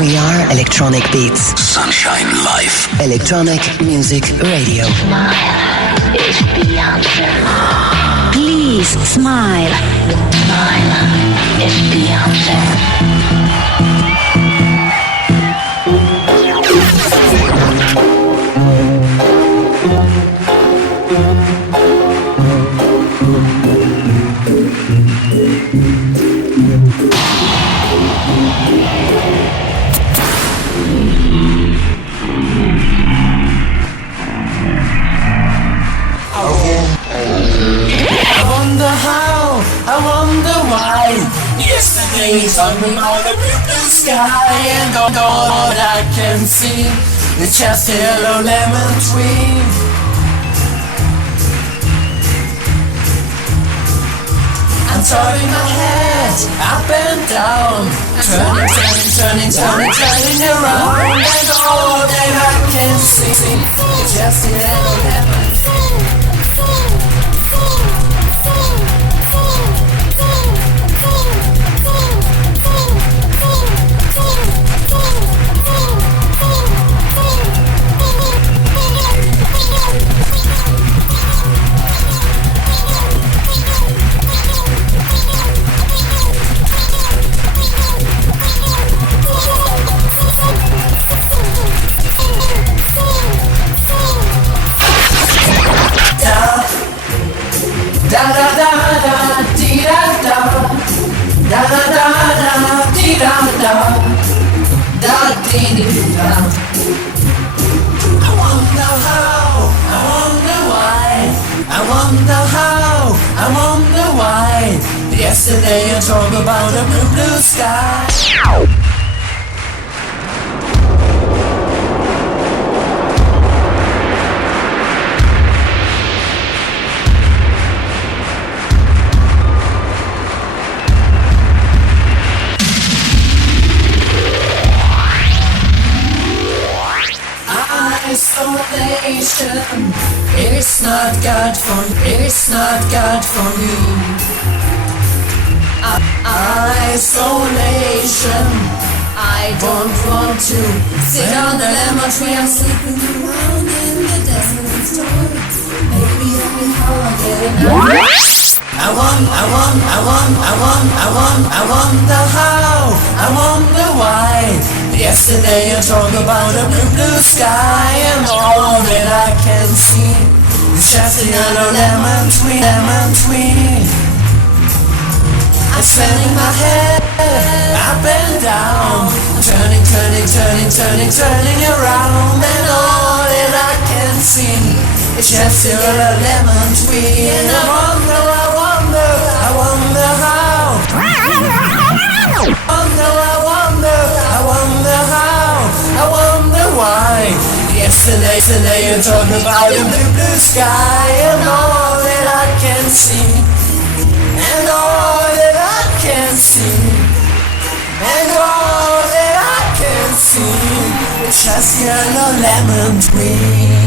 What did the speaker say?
We are Electronic Beats. Sunshine Life. Electronic Music Radio. Smile is the answer. Please smile. Smile is the answer. I wonder why. Yesterday you told me about the blue sky, and all that I can see is just a yellow lemon tree. I'm turning my head up and down, turning around, and all that I can see is just a yellow lemon tree. Da da da da dee da da da da da da dee da da da dee dee da. I wonder how, I wonder why, I wonder how, I wonder why. Yesterday you talked about a blue sky. Isolation, it's not God for you. Isolation, I don't want to sit on the lemon tree. I'm sleeping around in the desert storm. Maybe how I get enough. I wonder how, I wonder why. Yesterday you talked about a blue sky, and all that I can see is just a yellow lemon tree. I'm spinning my head up and down, turning around, and all that I can see is just a yellow lemon tree. And I wonder how. I wonder why. Yesterday you talked about a blue sky, and all that I can see, and all that I can see, and all that I can see, it's just yellow lemon tree.